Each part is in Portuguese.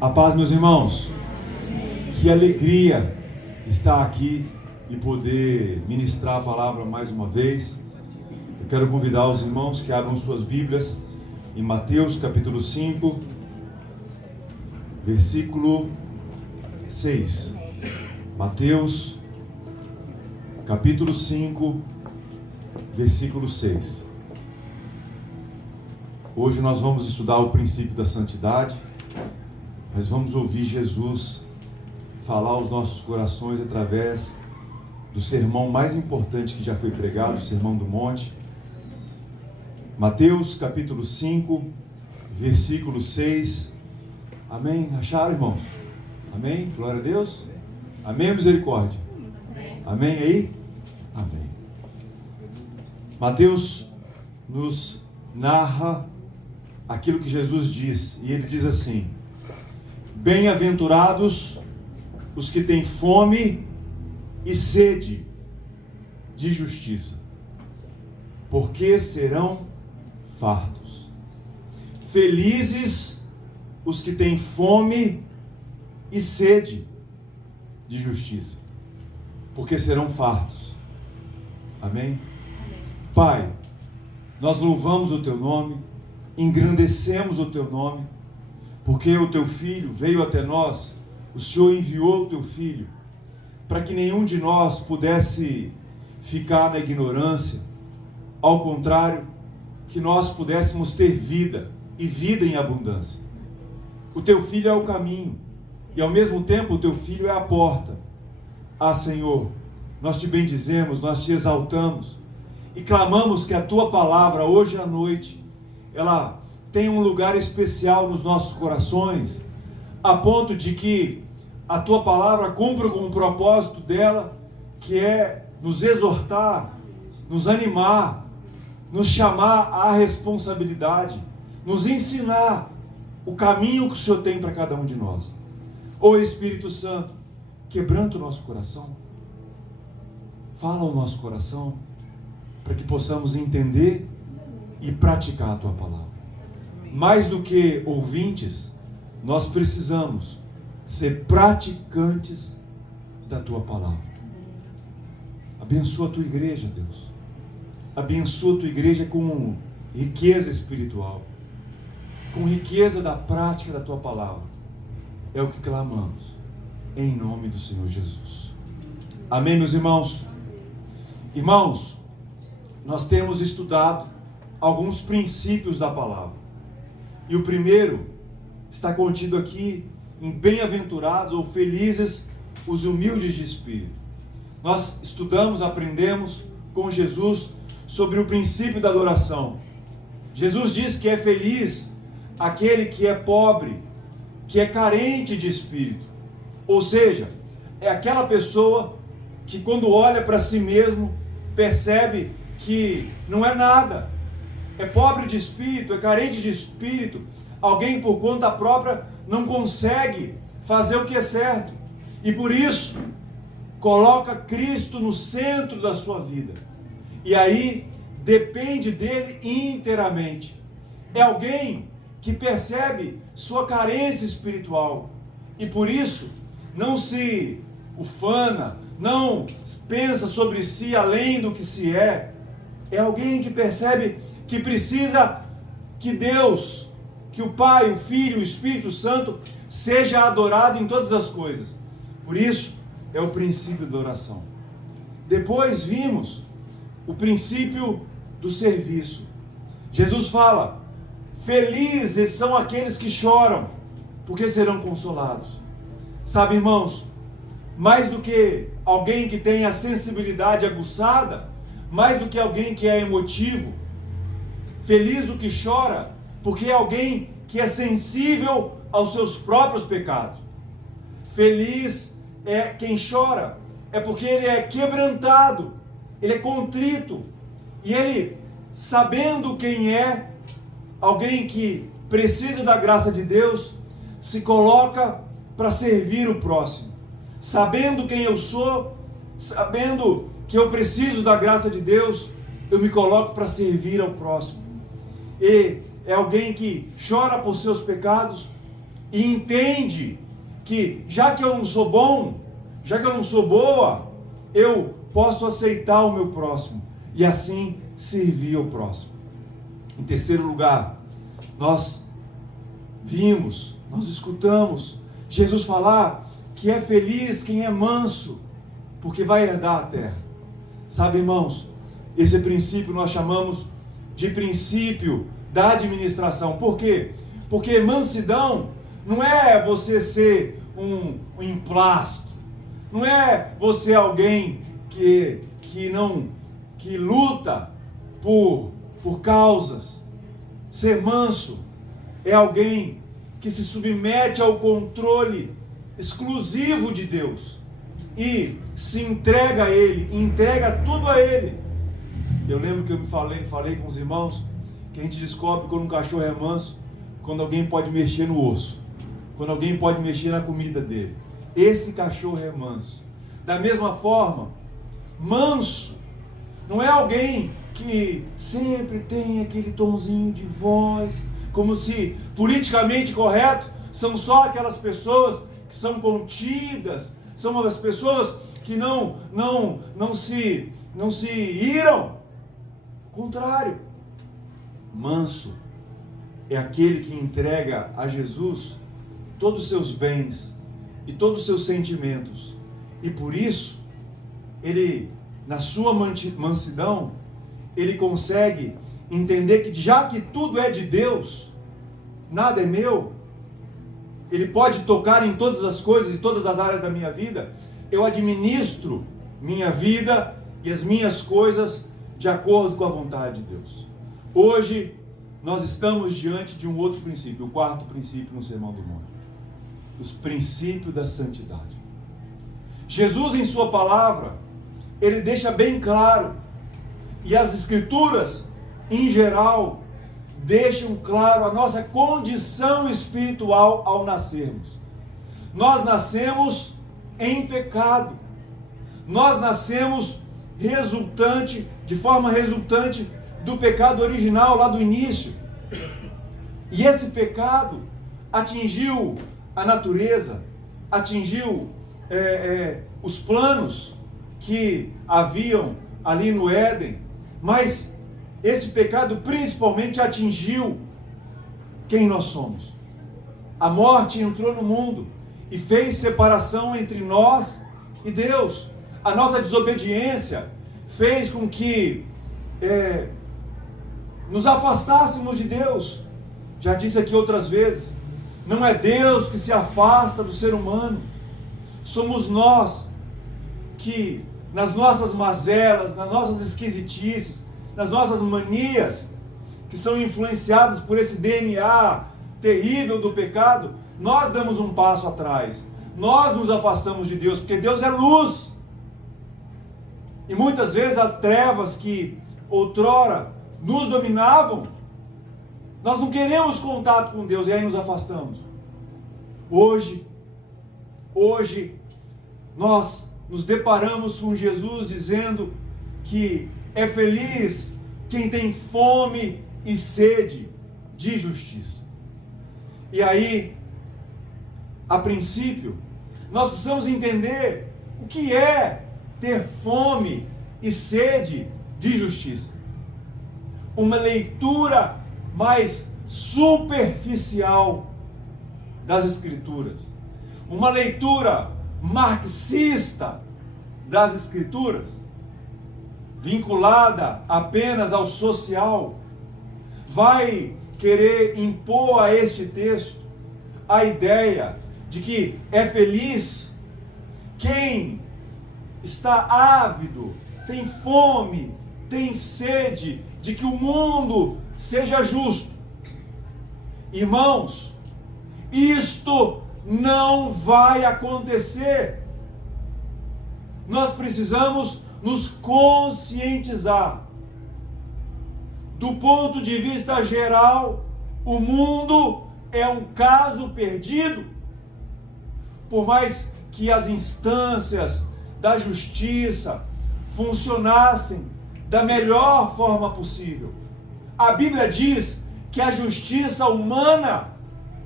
A paz, meus irmãos. Que alegria estar aqui e poder ministrar a palavra mais uma vez. Eu quero convidar os irmãos que abram suas Bíblias em Mateus capítulo 5, versículo 6. Mateus capítulo 5, versículo 6. Hoje nós vamos estudar o princípio da santidade. Mas vamos ouvir Jesus falar aos nossos corações através do sermão mais importante que já foi pregado, o Sermão do Monte. Mateus capítulo 5, versículo 6. Amém? Acharam, irmãos? Amém? Glória a Deus. Amém, misericórdia? Amém aí? Amém. Mateus nos narra aquilo que Jesus diz, e ele diz assim: bem-aventurados os que têm fome e sede de justiça, porque serão fartos. Felizes os que têm fome e sede de justiça, porque serão fartos. Amém? Pai, nós louvamos o Teu nome, engrandecemos o Teu nome, porque o Teu Filho veio até nós, o Senhor enviou o Teu Filho, para que nenhum de nós pudesse ficar na ignorância, ao contrário, que nós pudéssemos ter vida, e vida em abundância. O Teu Filho é o caminho, e ao mesmo tempo o Teu Filho é a porta. Ah, Senhor, nós Te bendizemos, nós Te exaltamos, e clamamos que a Tua palavra, hoje à noite, ela tem um lugar especial nos nossos corações, a ponto de que a Tua palavra cumpra com o propósito dela, que é nos exortar, nos animar, nos chamar à responsabilidade, nos ensinar o caminho que o Senhor tem para cada um de nós. Ô Espírito Santo, quebranta o nosso coração, fala ao nosso coração, para que possamos entender e praticar a Tua palavra. Mais do que ouvintes, nós precisamos ser praticantes da Tua palavra. Abençoa a Tua igreja, Deus. Abençoa a Tua igreja com riqueza espiritual, com riqueza da prática da Tua palavra. É o que clamamos, em nome do Senhor Jesus. Amém, meus irmãos? Irmãos, nós temos estudado alguns princípios da palavra. E o primeiro está contido aqui em bem-aventurados ou felizes os humildes de espírito. Nós estudamos, aprendemos com Jesus sobre o princípio da adoração. Jesus diz que é feliz aquele que é pobre, que é carente de espírito. Ou seja, é aquela pessoa que quando olha para si mesmo, percebe que não é nada. É pobre de espírito, é carente de espírito. Alguém por conta própria não consegue fazer o que é certo. E por isso, coloca Cristo no centro da sua vida. E aí, depende dele inteiramente. É alguém que percebe sua carência espiritual. E por isso, não se ufana, não pensa sobre si além do que se é. É alguém que percebe que precisa que Deus, que o Pai, o Filho, o Espírito Santo seja adorado em todas as coisas. Por isso, é o princípio da oração. Depois vimos o princípio do serviço. Jesus fala: felizes são aqueles que choram, porque serão consolados. Sabe, irmãos, mais do que alguém que tem a sensibilidade aguçada, mais do que alguém que é emotivo, feliz o que chora, porque é alguém que é sensível aos seus próprios pecados. Feliz é quem chora, é porque ele é quebrantado, ele é contrito, e ele, sabendo quem é, alguém que precisa da graça de Deus, se coloca para servir o próximo. Sabendo quem eu sou, sabendo que eu preciso da graça de Deus, eu me coloco para servir ao próximo. E é alguém que chora por seus pecados, e entende que, já que eu não sou bom, já que eu não sou boa, eu posso aceitar o meu próximo e assim servir ao próximo. Em terceiro lugar, nós escutamos Jesus falar que é feliz quem é manso, porque vai herdar a terra. Sabe, irmãos, esse princípio nós chamamos de princípio da administração. Por quê? Porque mansidão não é você ser um emplasto, não é você alguém que luta por causas. Ser manso é alguém que se submete ao controle exclusivo de Deus e se entrega a Ele, entrega tudo a Ele. Eu lembro que eu falei com os irmãos que a gente descobre quando um cachorro é manso, quando alguém pode mexer no osso, quando alguém pode mexer na comida dele. Esse cachorro é manso. Da mesma forma, manso não é alguém que sempre tem aquele tomzinho de voz, como se politicamente correto são só aquelas pessoas que são contidas, são as pessoas que não se iram. Contrário, manso é aquele que entrega a Jesus todos os seus bens e todos os seus sentimentos, e por isso ele, na sua mansidão, ele consegue entender que, já que tudo é de Deus, nada é meu, ele pode tocar em todas as coisas e todas as áreas da minha vida. Eu administro minha vida e as minhas coisas de acordo com a vontade de Deus. Hoje nós estamos diante de um outro princípio, o quarto princípio no Sermão do Monte, os princípios da santidade. Jesus, em sua palavra, ele deixa bem claro, e as Escrituras em geral deixam claro a nossa condição espiritual ao nascermos. Nós nascemos em pecado. Nós nascemos de forma resultante do pecado original lá do início. E esse pecado atingiu a natureza, atingiu os planos que haviam ali no Éden, mas esse pecado principalmente atingiu quem nós somos. A morte entrou no mundo e fez separação entre nós e Deus. A nossa desobediência fez com que nos afastássemos de Deus. Já disse aqui outras vezes, não é Deus que se afasta do ser humano, somos nós que, nas nossas mazelas, nas nossas esquisitices, nas nossas manias, que são influenciadas por esse DNA terrível do pecado, nós damos um passo atrás, nós nos afastamos de Deus, porque Deus é luz, e muitas vezes as trevas que outrora nos dominavam, nós não queremos contato com Deus, e aí nos afastamos. Hoje nós nos deparamos com Jesus dizendo que é feliz quem tem fome e sede de justiça. E aí, a princípio, nós precisamos entender o que é ter fome e sede de justiça. Uma leitura mais superficial das Escrituras, uma leitura marxista das Escrituras, vinculada apenas ao social, vai querer impor a este texto a ideia de que é feliz quem está ávido, tem fome, tem sede de que o mundo seja justo. Irmãos, isto não vai acontecer. Nós precisamos nos conscientizar. Do ponto de vista geral, o mundo é um caso perdido. Por mais que as instâncias da justiça funcionassem da melhor forma possível, a Bíblia diz que a justiça humana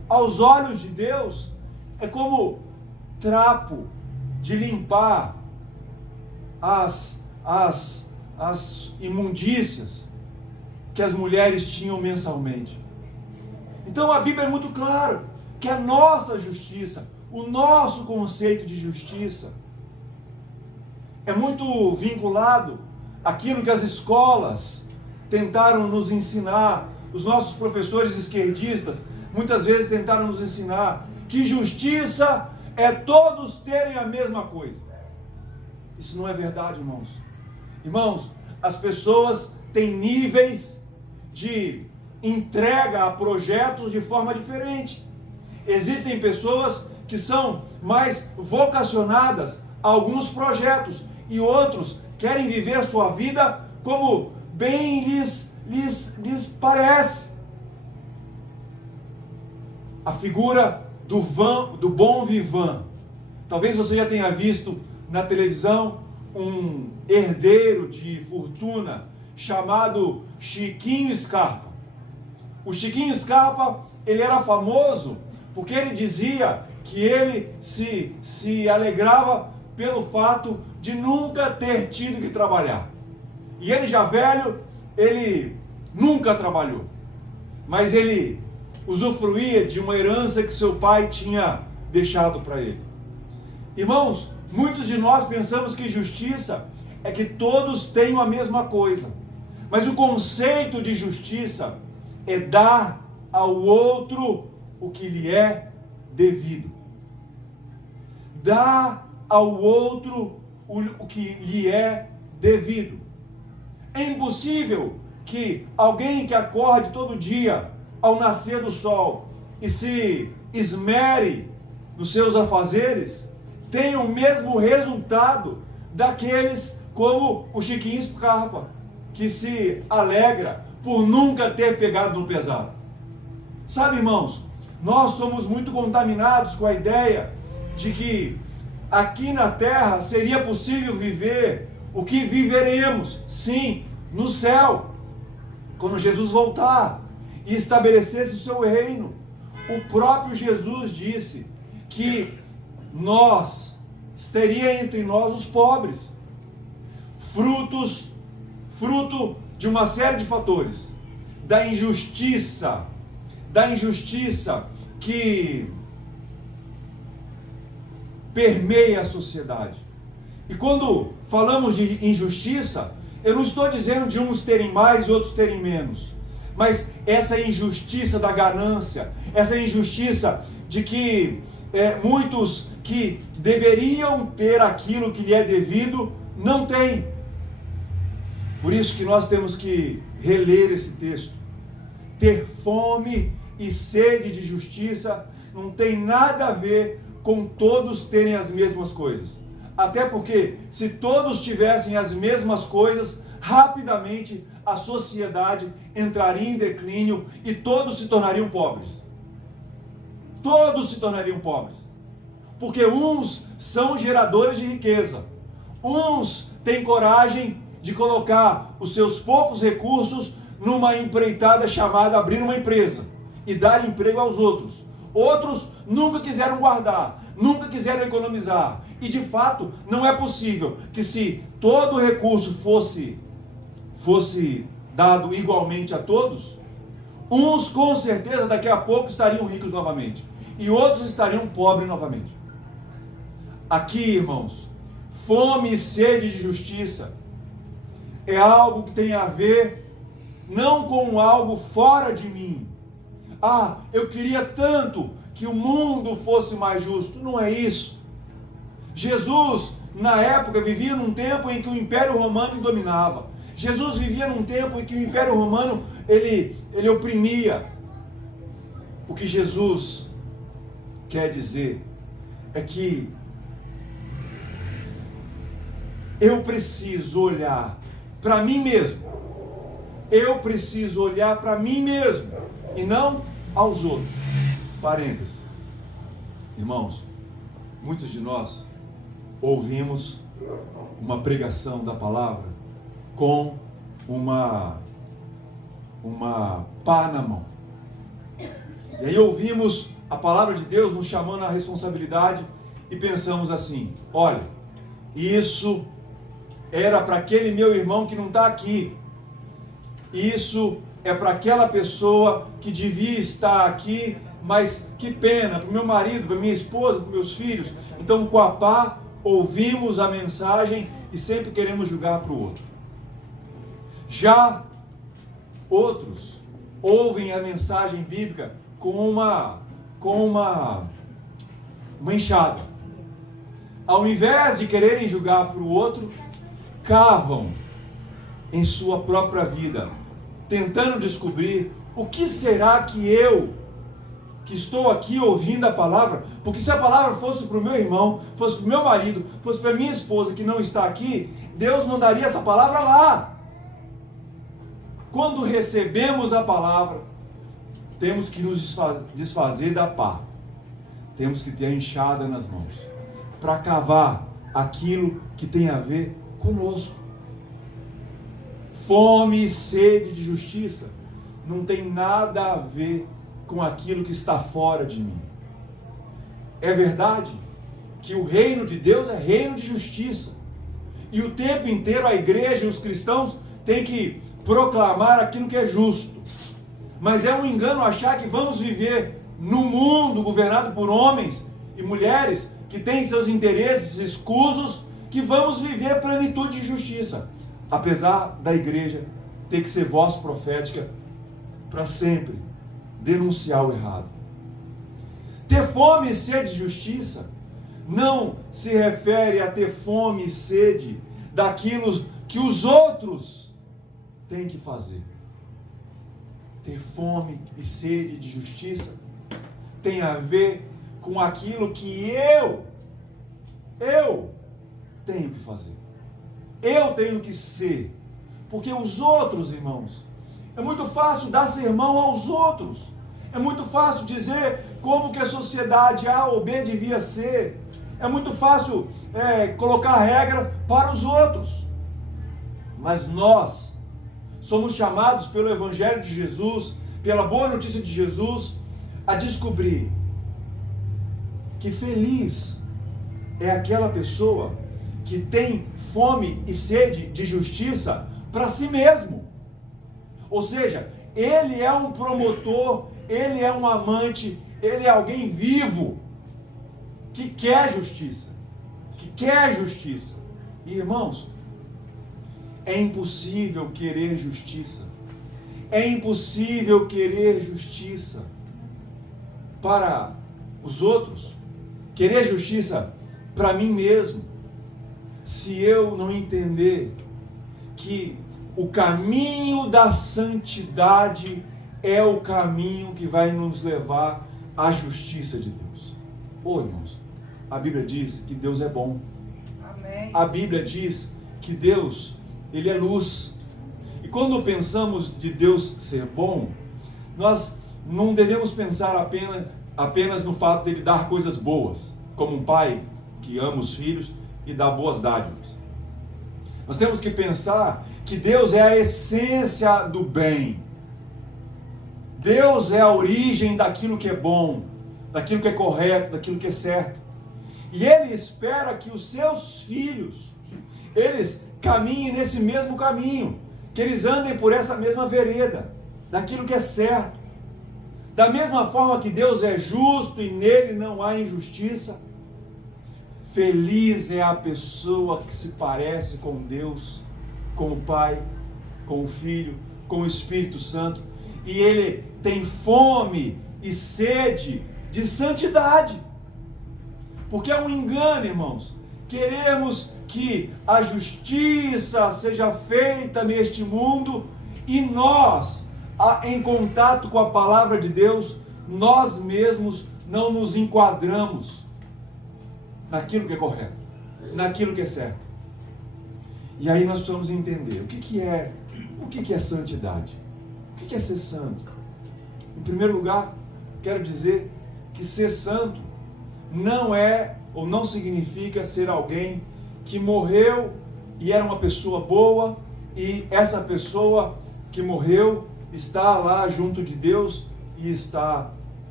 aos olhos de Deus, é como trapo de limpar as imundícias que as mulheres tinham mensalmente. Então a Bíblia é muito clara que a nossa justiça, o nosso conceito de justiça, é muito vinculado àquilo que as escolas tentaram nos ensinar. Os nossos professores esquerdistas muitas vezes tentaram nos ensinar que justiça é todos terem a mesma coisa. Isso não é verdade, irmãos. Irmãos, as pessoas têm níveis de entrega a projetos de forma diferente. Existem pessoas que são mais vocacionadas a alguns projetos e outros querem viver a sua vida como bem lhes parece. A figura do bom vivant. Talvez você já tenha visto na televisão um herdeiro de fortuna chamado Chiquinho Scarpa. O Chiquinho Scarpa, ele era famoso porque ele dizia que ele se alegrava pelo fato de nunca ter tido que trabalhar. E ele já velho, ele nunca trabalhou, mas ele usufruía de uma herança que seu pai tinha deixado para ele. Irmãos, muitos de nós pensamos que justiça é que todos tenham a mesma coisa, mas o conceito de justiça é dar ao outro o que lhe é devido. Dar ao outro o que lhe é devido. É impossível que alguém que acorde todo dia ao nascer do sol e se esmere nos seus afazeres tenha o mesmo resultado daqueles como o Chiquinho Scarpa, que se alegra por nunca ter pegado no pesado. Sabe, irmãos, nós somos muito contaminados com a ideia de que aqui na terra seria possível viver o que viveremos, sim, no céu, quando Jesus voltar e estabelecesse o seu reino. O próprio Jesus disse que teria entre nós os pobres, fruto de uma série de fatores, da injustiça que permeia a sociedade. E quando falamos de injustiça, eu não estou dizendo de uns terem mais e outros terem menos, mas essa injustiça da ganância, essa injustiça de que muitos que deveriam ter aquilo que lhe é devido, não têm. Por isso que nós temos que reler esse texto. Ter fome e sede de justiça não tem nada a ver com todos terem as mesmas coisas. Até porque, se todos tivessem as mesmas coisas, rapidamente a sociedade entraria em declínio e todos se tornariam pobres. Todos se tornariam pobres. Porque uns são geradores de riqueza. Uns têm coragem de colocar os seus poucos recursos numa empreitada chamada abrir uma empresa e dar emprego aos outros. Outros nunca quiseram guardar, nunca quiseram economizar. E de fato, não é possível que se todo o recurso fosse dado igualmente a todos, uns com certeza daqui a pouco estariam ricos novamente e outros estariam pobres novamente. Aqui, irmãos, fome e sede de justiça é algo que tem a ver não com algo fora de mim. Ah, eu queria tanto que o mundo fosse mais justo. Não é isso. Jesus, na época, vivia num tempo em que o Império Romano dominava. Jesus vivia num tempo em que o Império Romano, ele oprimia. O que Jesus quer dizer é que eu preciso olhar para mim mesmo. Eu preciso olhar para mim mesmo e não aos outros. Parênteses. Irmãos, muitos de nós ouvimos uma pregação da palavra com uma pá na mão. E aí ouvimos a palavra de Deus nos chamando à responsabilidade e pensamos assim: olha, isso era para aquele meu irmão que não está aqui, isso é para aquela pessoa que devia estar aqui, mas que pena, para o meu marido, para minha esposa, para meus filhos. Então, com a pá, ouvimos a mensagem e sempre queremos julgar para o outro. Já outros ouvem a mensagem bíblica com uma enxada. Ao invés de quererem julgar para o outro, cavam em sua própria vida, tentando descobrir o que será que eu, que estou aqui ouvindo a palavra, porque se a palavra fosse para o meu irmão, fosse para o meu marido, fosse para a minha esposa que não está aqui, Deus não daria essa palavra lá. Quando recebemos a palavra, temos que nos desfazer da pá. Temos que ter a enxada nas mãos para cavar aquilo que tem a ver conosco. Fome e sede de justiça não tem nada a ver com aquilo que está fora de mim. É verdade que o reino de Deus é reino de justiça. E o tempo inteiro a igreja e os cristãos têm que proclamar aquilo que é justo. Mas é um engano achar que vamos viver num mundo governado por homens e mulheres que têm seus interesses escusos, que vamos viver plenitude de justiça. Apesar da igreja ter que ser voz profética para sempre denunciar o errado. Ter fome e sede de justiça não se refere a ter fome e sede daquilo que os outros têm que fazer. Ter fome e sede de justiça tem a ver com aquilo que eu tenho que fazer. Eu tenho que ser. Porque os outros, irmãos, é muito fácil dar sermão aos outros. É muito fácil dizer como que a sociedade A ou B devia ser. É muito fácil colocar regra para os outros. Mas nós somos chamados pelo Evangelho de Jesus, pela boa notícia de Jesus, a descobrir que feliz é aquela pessoa que tem fome e sede de justiça para si mesmo. Ou seja, ele é um promotor, ele é um amante, ele é alguém vivo que quer justiça. Que quer justiça. E, irmãos, é impossível querer justiça. É impossível querer justiça para os outros. Querer justiça para mim mesmo. Se eu não entender que o caminho da santidade é o caminho que vai nos levar à justiça de Deus. Irmãos, a Bíblia diz que Deus é bom. Amém. A Bíblia diz que Deus, Ele é luz. E quando pensamos de Deus ser bom, nós não devemos pensar apenas no fato de Ele dar coisas boas, como um pai que ama os filhos e dá boas dádivas. Nós temos que pensar que Deus é a essência do bem. Deus é a origem daquilo que é bom, daquilo que é correto, daquilo que é certo. E Ele espera que os seus filhos, eles caminhem nesse mesmo caminho, que eles andem por essa mesma vereda, daquilo que é certo. Da mesma forma que Deus é justo e nele não há injustiça, feliz é a pessoa que se parece com Deus, com o Pai, com o Filho, com o Espírito Santo, e ele tem fome e sede de santidade. Porque é um engano, irmãos, queremos que a justiça seja feita neste mundo e nós, em contato com a palavra de Deus, nós mesmos não nos enquadramos naquilo que é correto, naquilo que é certo. E aí nós precisamos entender o que é santidade, o que é ser santo. Em primeiro lugar, quero dizer que ser santo não é ou não significa ser alguém que morreu e era uma pessoa boa e essa pessoa que morreu está lá junto de Deus e está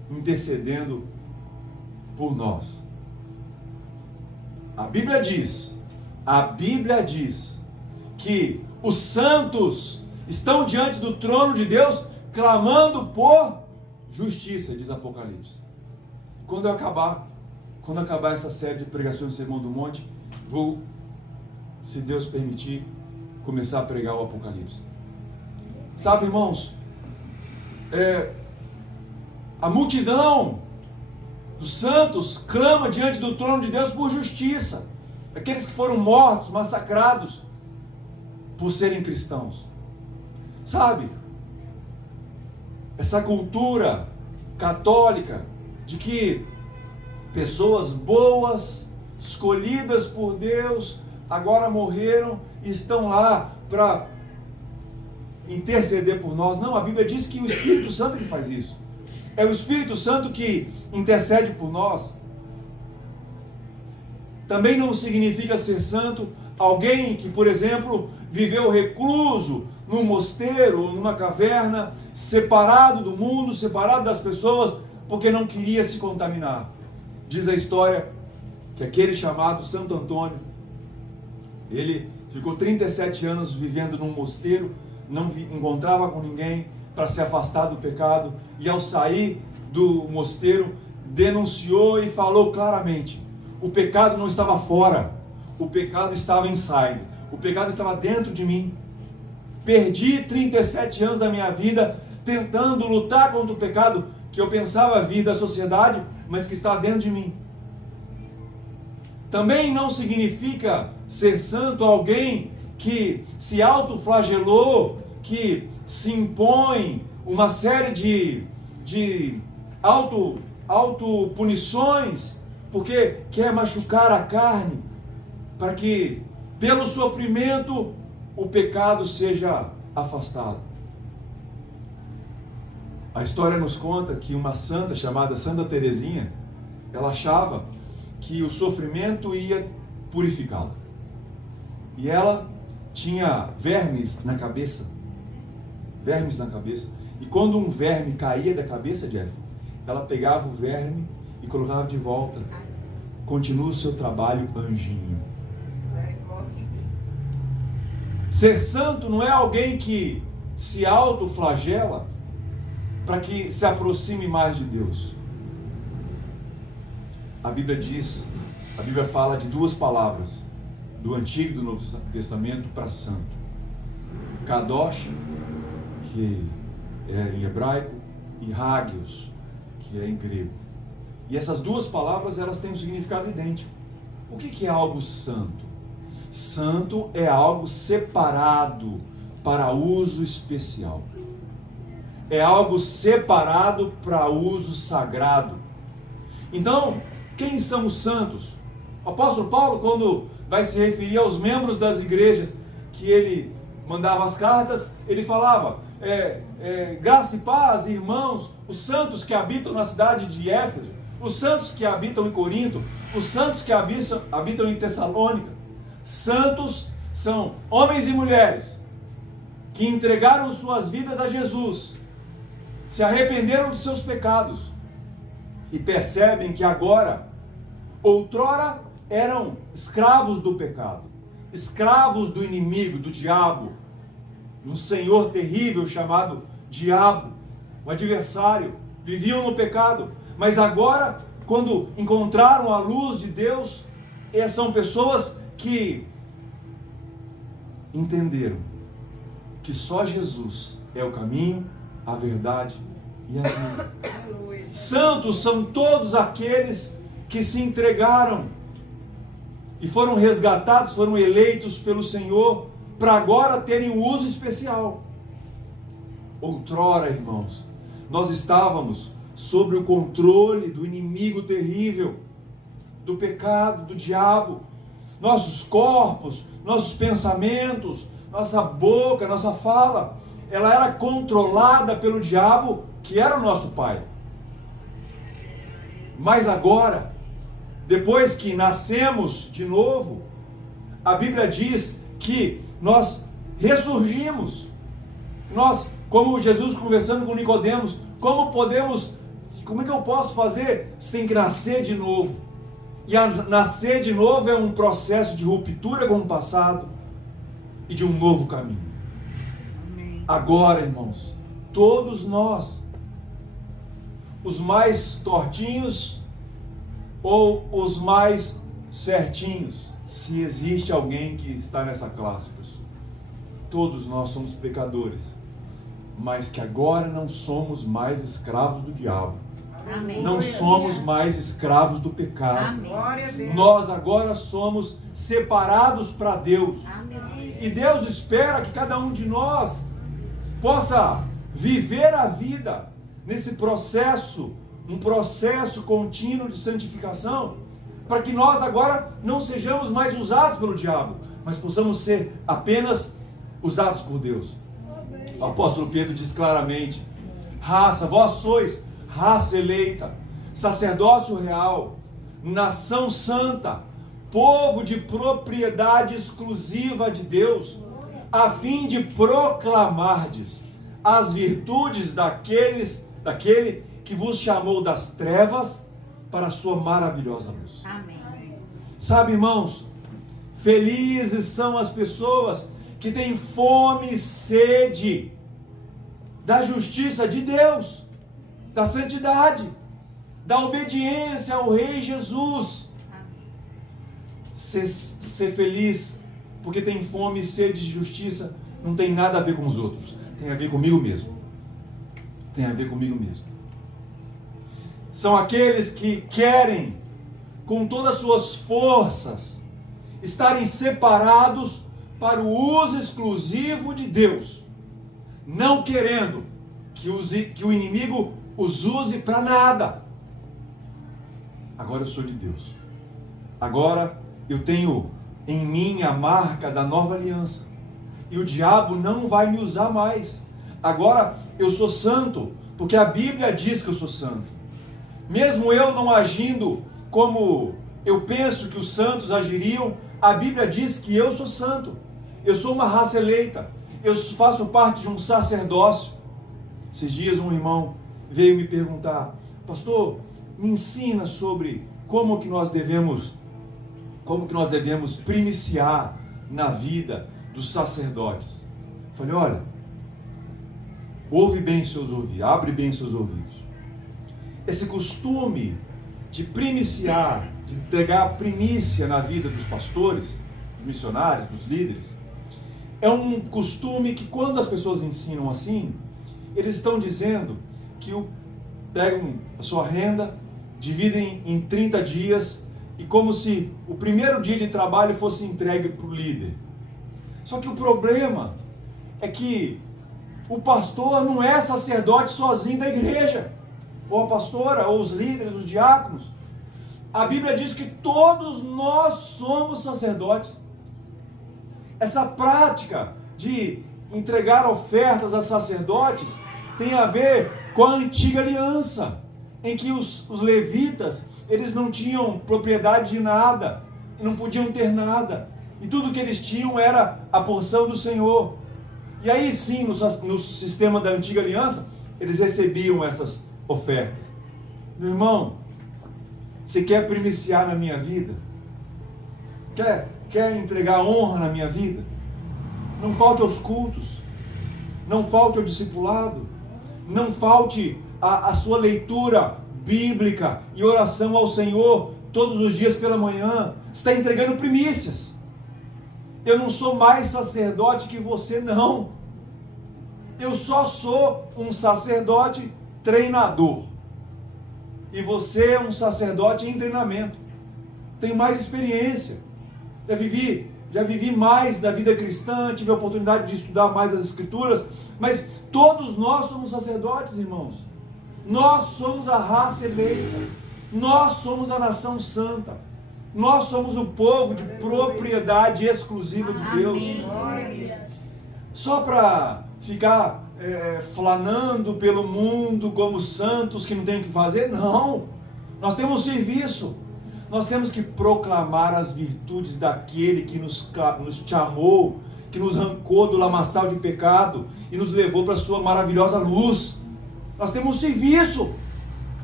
intercedendo por nós. A Bíblia diz que os santos estão diante do trono de Deus clamando por justiça, diz Apocalipse. Quando acabar essa série de pregações do Sermão do Monte, vou, se Deus permitir, começar a pregar o Apocalipse. Sabe, irmãos, a multidão dos santos clama diante do trono de Deus por justiça. Aqueles que foram mortos, massacrados por serem cristãos. Sabe, essa cultura católica de que pessoas boas, escolhidas por Deus, agora morreram e estão lá para interceder por nós. Não, a Bíblia diz que o Espírito Santo que faz isso. É o Espírito Santo que intercede por nós. Também não significa ser santo alguém que, por exemplo, viveu recluso num mosteiro, numa caverna, separado do mundo, separado das pessoas, porque não queria se contaminar. Diz a história que aquele chamado Santo Antônio, ele ficou 37 anos vivendo num mosteiro, não encontrava com ninguém para se afastar do pecado, e ao sair do mosteiro, denunciou e falou claramente: o pecado não estava fora, o pecado estava inside, o pecado estava dentro de mim. Perdi 37 anos da minha vida tentando lutar contra o pecado que eu pensava vir da sociedade, mas que está dentro de mim. Também não significa ser santo alguém que se autoflagelou, que se impõe uma série de autopunições, porque quer machucar a carne, para que pelo sofrimento o pecado seja afastado. A história nos conta que uma santa chamada Santa Teresinha, ela achava que o sofrimento ia purificá-la. E ela tinha vermes na cabeça. E quando um verme caía da cabeça de ela, ela pegava o verme e colocava de volta. Continua o seu trabalho, anjinho. Ser santo não é alguém que se autoflagela para que se aproxime mais de Deus. A Bíblia fala de duas palavras do Antigo e do Novo Testamento para santo: Kadosh, que é em hebraico, e Hagios, que é em grego. E essas duas palavras, elas têm um significado idêntico. O que é algo santo? Santo é algo separado para uso especial. É algo separado para uso sagrado. Então, quem são os santos? O apóstolo Paulo, quando vai se referir aos membros das igrejas que ele mandava as cartas, ele falava: graça e paz, irmãos, os santos que habitam na cidade de Éfeso, os santos que habitam em Corinto, os santos que habitam em Tessalônica. Santos são homens e mulheres que entregaram suas vidas a Jesus, se arrependeram dos seus pecados e percebem que agora, outrora, eram escravos do pecado, escravos do inimigo, do diabo, um senhor terrível chamado diabo, o adversário. Viviam no pecado, mas agora, quando encontraram a luz de Deus, são pessoas que entenderam que só Jesus é o caminho, a verdade e a vida. Santos são todos aqueles que se entregaram e foram resgatados, foram eleitos pelo Senhor para agora terem um uso especial. Outrora, irmãos, nós estávamos sob o controle do inimigo terrível, do pecado, do diabo. Nossos corpos, nossos pensamentos, nossa boca, nossa fala, ela era controlada pelo diabo, que era o nosso pai. Mas agora, depois que nascemos de novo, a Bíblia diz que nós ressurgimos. Nós, como Jesus conversando com Nicodemos, como podemos Como é que eu posso fazer? Você tem que nascer de novo. E nascer de novo é um processo de ruptura com o passado e de um novo caminho. Amém. Agora, irmãos, todos nós, os mais tortinhos ou os mais certinhos, se existe alguém que está nessa classe, pessoal, todos nós somos pecadores, mas que agora não somos mais escravos do diabo. Amém. Não somos mais escravos do pecado. Amém. Glória a Deus. Nós agora somos separados para Deus. Amém. E Deus espera que cada um de nós possa viver a vida nesse processo, um processo contínuo de santificação, para que nós agora não sejamos mais usados pelo diabo, mas possamos ser apenas usados por Deus. O apóstolo Pedro diz claramente: vós sois raça eleita, sacerdócio real, nação santa, povo de propriedade exclusiva de Deus, a fim de proclamardes as virtudes daquele que vos chamou das trevas para a sua maravilhosa luz. Amém. Sabe, irmãos, felizes são as pessoas que têm fome e sede da justiça de Deus, da santidade, da obediência ao Rei Jesus. Ser feliz porque tem fome e sede de justiça não tem nada a ver com os outros, tem a ver comigo mesmo. Tem a ver comigo mesmo. São aqueles que querem, com todas as suas forças, estarem separados para o uso exclusivo de Deus, não querendo que o inimigo os use para nada. Agora eu sou de Deus. Agora eu tenho em mim a marca da nova aliança. E o diabo não vai me usar mais. Agora eu sou santo, porque a Bíblia diz que eu sou santo. Mesmo eu não agindo como eu penso que os santos agiriam, a Bíblia diz que eu sou santo. Eu sou uma raça eleita. Eu faço parte de um sacerdócio. Esses dias um irmão veio me perguntar: pastor, me ensina sobre como que nós devemos primiciar na vida dos sacerdotes. Falei: olha, ouve bem seus ouvidos, abre bem seus ouvidos. Esse costume de primiciar, de entregar a primícia na vida dos pastores, dos missionários, dos líderes, é um costume que, quando as pessoas ensinam assim, eles estão dizendo que pegam a sua renda, dividem em 30 dias, e como se o primeiro dia de trabalho fosse entregue para o líder. Só que o problema é que o pastor não é sacerdote sozinho da igreja, ou a pastora, ou os líderes, os diáconos. A Bíblia diz que todos nós somos sacerdotes. Essa prática de entregar ofertas a sacerdotes tem a ver com a antiga aliança, em que os levitas, eles não tinham propriedade de nada, não podiam ter nada, e tudo que eles tinham era a porção do Senhor. E aí sim, no sistema da antiga aliança, eles recebiam essas ofertas. Meu irmão, você quer primiciar na minha vida? Quer entregar honra na minha vida? Não falte aos cultos, não falte ao discipulado, não falte a sua leitura bíblica e oração ao Senhor todos os dias pela manhã. Você está entregando primícias. Eu não sou mais sacerdote que você, não. Eu só sou um sacerdote treinador. E você é um sacerdote em treinamento. Tenho mais experiência. Já vivi mais da vida cristã, tive a oportunidade de estudar mais as Escrituras, mas todos nós somos sacerdotes, irmãos. Nós somos a raça eleita. Nós somos a nação santa. Nós somos o povo de propriedade exclusiva de Deus. Só para ficar flanando pelo mundo como santos que não tem o que fazer? Não. Nós temos serviço. Nós temos que proclamar as virtudes daquele que nos chamou, que nos arrancou do lamaçal de pecado e nos levou para a sua maravilhosa luz. Nós temos um serviço.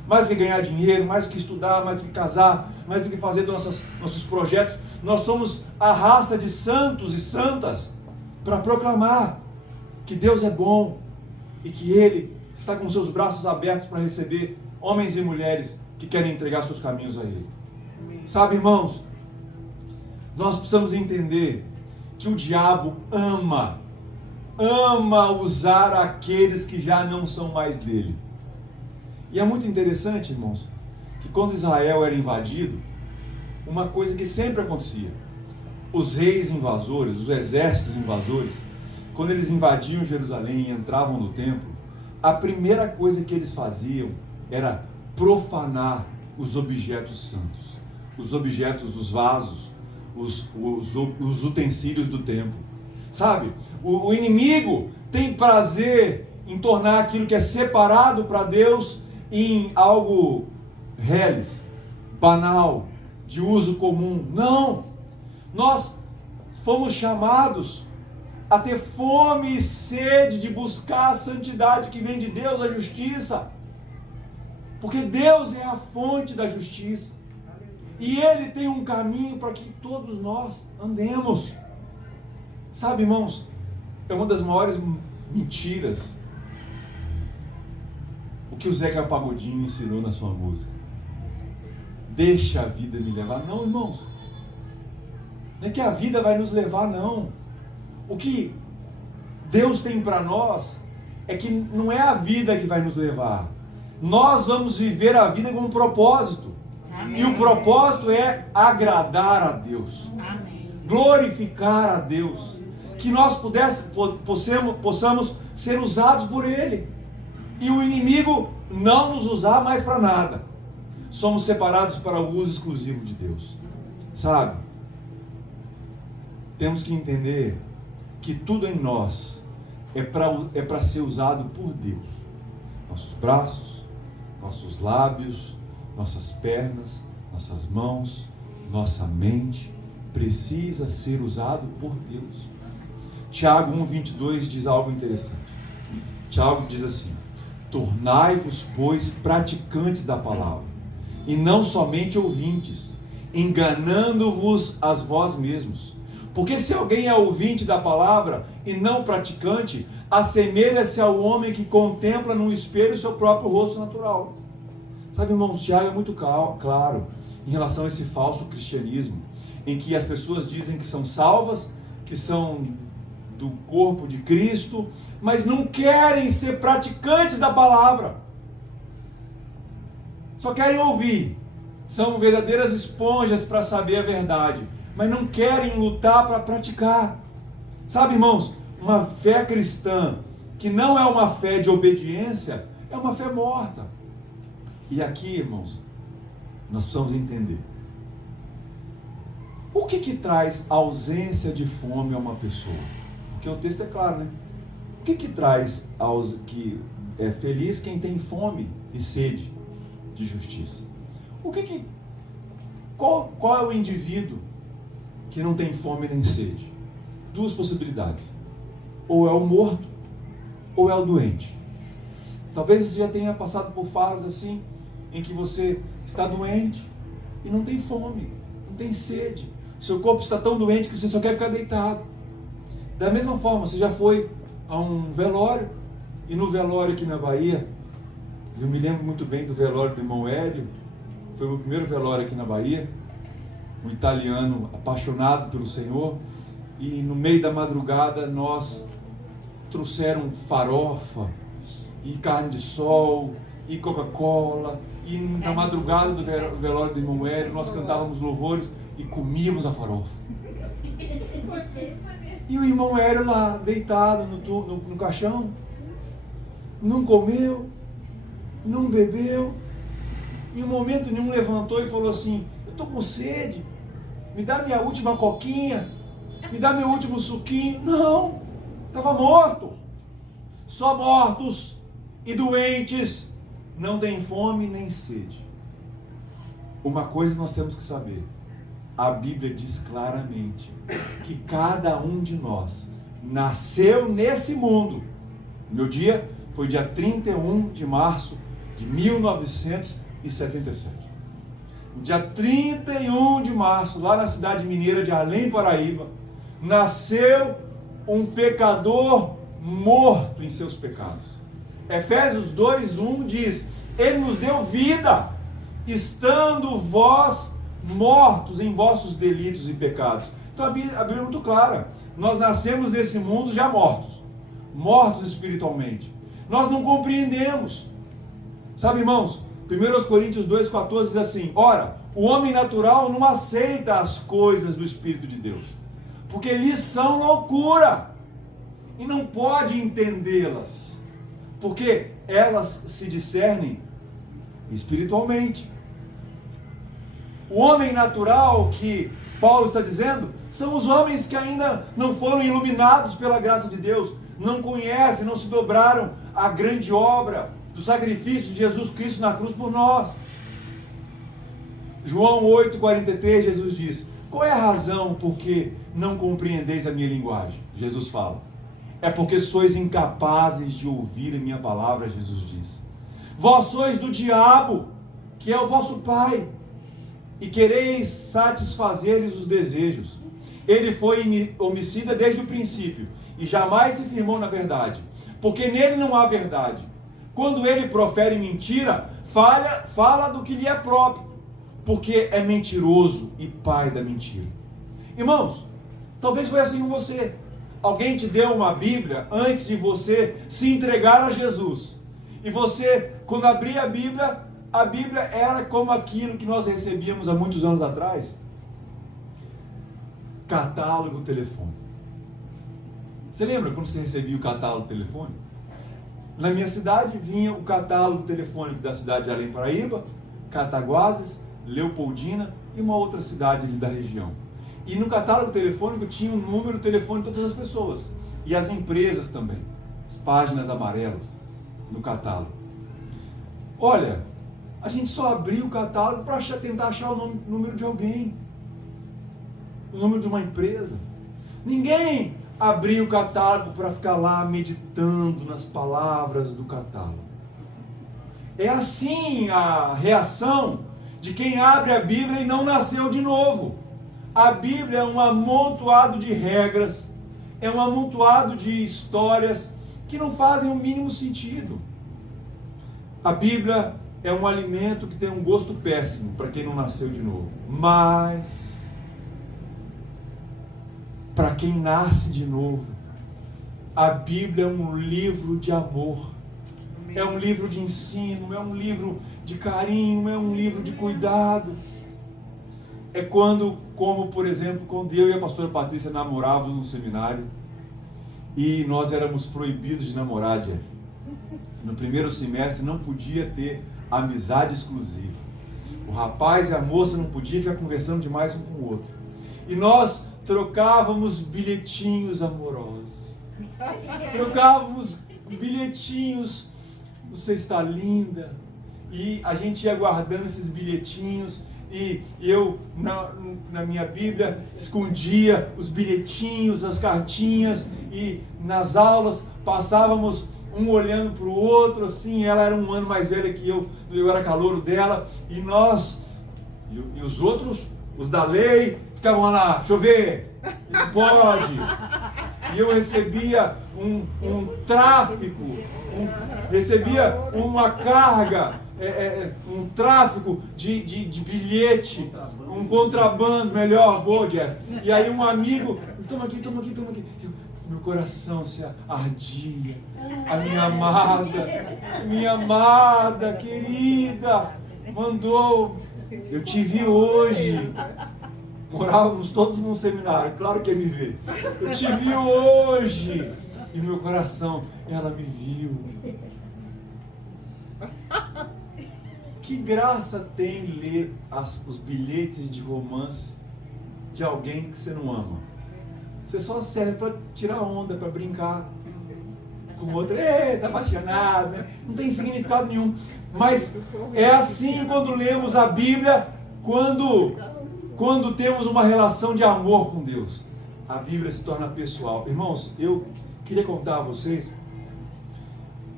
mais do que ganhar dinheiro, mais do que estudar, mais do que casar, mais do que fazer nossos projetos. Nós somos a raça de santos e santas para proclamar que Deus é bom e que Ele está com seus braços abertos para receber homens e mulheres que querem entregar seus caminhos a Ele. Sabe, irmãos, nós precisamos entender que o diabo ama usar aqueles que já não são mais dele. E é muito interessante, irmãos, que quando Israel era invadido, uma coisa que sempre acontecia: os reis invasores, os exércitos invasores, quando eles invadiam Jerusalém e entravam no templo, a primeira coisa que eles faziam era profanar os objetos santos, os objetos, os vasos, os utensílios do templo. Sabe, o inimigo tem prazer em tornar aquilo que é separado para Deus em algo reles, banal, de uso comum. Não! Nós fomos chamados a ter fome e sede de buscar a santidade que vem de Deus, a justiça. Porque Deus é a fonte da justiça. E Ele tem um caminho para que todos nós andemos. Sabe, irmãos, é uma das maiores mentiras o que o Zeca Pagodinho ensinou na sua música. Deixa a vida me levar. Não, irmãos. Não é que a vida vai nos levar, não. O que Deus tem para nós é que não é a vida que vai nos levar. Nós vamos viver a vida com um propósito. Amém. E o propósito é agradar a Deus. Amém. Glorificar a Deus. Que nós possamos ser usados por Ele. E o inimigo não nos usar mais para nada. Somos separados para o uso exclusivo de Deus. Sabe? Temos que entender que tudo em nós é para ser usado por Deus. Nossos braços, nossos lábios, nossas pernas, nossas mãos, nossa mente precisa ser usado por Deus. Tiago 1,22 diz algo interessante. Tiago diz assim: tornai-vos, pois, praticantes da palavra, e não somente ouvintes, enganando-vos a vós mesmos. Porque se alguém é ouvinte da palavra e não praticante, assemelha-se ao homem que contempla no espelho o seu próprio rosto natural. Sabe, irmãos, Tiago é muito claro em relação a esse falso cristianismo, em que as pessoas dizem que são salvas, que são do corpo de Cristo, mas não querem ser praticantes da palavra. Só querem ouvir. São verdadeiras esponjas para saber a verdade, mas não querem lutar para praticar. Sabe, irmãos, uma fé cristã que não é uma fé de obediência, é uma fé morta. E aqui, irmãos, nós precisamos entender. O que traz ausência de fome a uma pessoa? Porque o texto é claro, né? O que traz que é feliz quem tem fome e sede de justiça? Qual é o indivíduo que não tem fome nem sede? Duas possibilidades: ou é o morto, ou é o doente. Talvez você já tenha passado por fases assim, em que você está doente e não tem fome, não tem sede. Seu corpo está tão doente que você só quer ficar deitado. Da mesma forma, você já foi a um velório, e no velório aqui na Bahia, eu me lembro muito bem do velório do irmão Hélio. Foi o meu primeiro velório aqui na Bahia, um italiano apaixonado pelo Senhor, e no meio da madrugada nós trouxeram farofa, e carne de sol, e Coca-Cola, e na madrugada do velório do irmão Hélio nós cantávamos louvores e comíamos a farofa. E o irmão Hélio lá, deitado no caixão, não comeu, não bebeu, em um momento nenhum levantou e falou assim: eu estou com sede, me dá minha última coquinha, me dá meu último suquinho. Não, estava morto. Só mortos e doentes não têm fome nem sede. Uma coisa nós temos que saber: a Bíblia diz claramente que cada um de nós nasceu nesse mundo. Meu dia foi dia 31 de março de 1977. No dia 31 de março, lá na cidade mineira de Além Paraíba, nasceu um pecador morto em seus pecados. Efésios 2:1 diz: Ele nos deu vida, estando vós mortos em vossos delitos e pecados. Então a Bíblia é muito clara. Nós nascemos nesse mundo já mortos espiritualmente. Nós não compreendemos. Sabe, irmãos, 1 Coríntios 2,14 diz assim: ora, o homem natural não aceita as coisas do Espírito de Deus, porque lhes são loucura, e não pode entendê-las, porque elas se discernem espiritualmente. O homem natural que Paulo está dizendo são os homens que ainda não foram iluminados pela graça de Deus, não conhecem, não se dobraram à grande obra do sacrifício de Jesus Cristo na cruz por nós. João 8,43, Jesus diz: qual é a razão por que não compreendeis a minha linguagem? Jesus fala: é porque sois incapazes de ouvir a minha palavra. Jesus diz: vós sois do diabo, que é o vosso pai, e quereis satisfazer-lhes os desejos. Ele foi homicida desde o princípio, e jamais se firmou na verdade, porque nele não há verdade. Quando ele profere mentira, fala do que lhe é próprio, porque é mentiroso e pai da mentira. Irmãos, talvez foi assim com você. Alguém te deu uma Bíblia antes de você se entregar a Jesus. E você, quando abria a Bíblia era como aquilo que nós recebíamos há muitos anos atrás. Catálogo telefone. Você lembra quando você recebia o catálogo telefone? Na minha cidade vinha o catálogo telefônico da cidade de Além Paraíba, Cataguases, Leopoldina e uma outra cidade ali da região. E no catálogo telefônico tinha o número de telefone de todas as pessoas. E as empresas também. As páginas amarelas no catálogo. Olha, a gente só abria o catálogo para tentar achar o número de alguém. O número de uma empresa. Ninguém abria o catálogo para ficar lá meditando nas palavras do catálogo. É assim a reação de quem abre a Bíblia e não nasceu de novo. A Bíblia é um amontoado de regras, é um amontoado de histórias que não fazem o mínimo sentido. A Bíblia é um alimento que tem um gosto péssimo para quem não nasceu de novo. Mas, para quem nasce de novo, a Bíblia é um livro de amor. É um livro de ensino, é um livro de carinho, é um livro de cuidado. É como por exemplo, quando eu e a pastora Patrícia namorávamos no seminário e nós éramos proibidos de namorar, Jeff. No primeiro semestre não podia ter amizade exclusiva. O rapaz e a moça não podiam ficar conversando demais um com o outro. E nós trocávamos bilhetinhos amorosos. Trocávamos bilhetinhos: você está linda. E a gente ia guardando esses bilhetinhos. E eu, na minha Bíblia, escondia os bilhetinhos, as cartinhas. E nas aulas passávamos um olhando para o outro, assim. Ela era um ano mais velha que eu era calouro dela. E nós, e os outros, os da lei, ficavam lá: deixa eu ver, não pode. E eu recebia um tráfico, recebia uma carga, um tráfico de bilhete, um contrabando, melhor, boa, Jeff. E aí um amigo: toma aqui. Meu coração se ardia. A minha amada, querida, mandou: eu te vi hoje. Morávamos todos num seminário, claro que ia me ver. Eu te vi hoje. E no meu coração, ela me viu. Que graça tem ler os bilhetes de romance de alguém que você não ama? Você só serve para tirar onda, para brincar com o outro. Tá apaixonado, né? Não tem significado nenhum. Mas é assim quando lemos a Bíblia, quando temos uma relação de amor com Deus. A Bíblia se torna pessoal. Irmãos, eu queria contar a vocês